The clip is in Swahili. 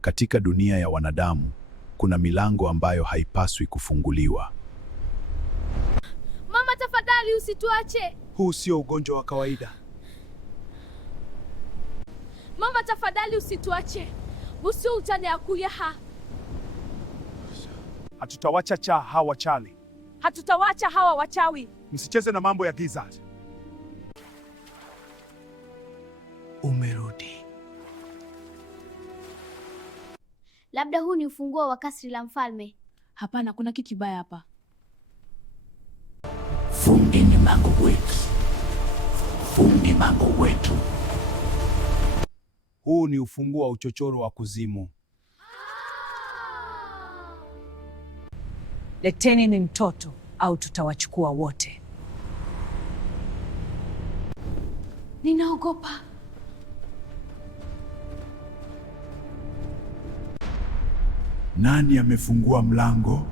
Katika dunia ya wanadamu, kuna milango ambayo haipaswi kufunguliwa. Mama, tafadhali usituache. Huu sio ugonjwa wa kawaida. Mama, tafadhali usituache. Musio utane akuyaha. Hatutawacha hawa wachawi. Hatutawacha hawa wachawi. Msicheze na mambo ya giza. Umerudi. Labda huu ni ufunguo wa kasri la mfalme. Hapana, kuna kitu kibaya hapa. Fungeni mlango wetu. Fungi mlango wetu. Huu ni ufunguo wa uchochoro wa kuzimu. Leteni ni mtoto au tutawachukua wote. Ninaogopa. Nani amefungua mlango?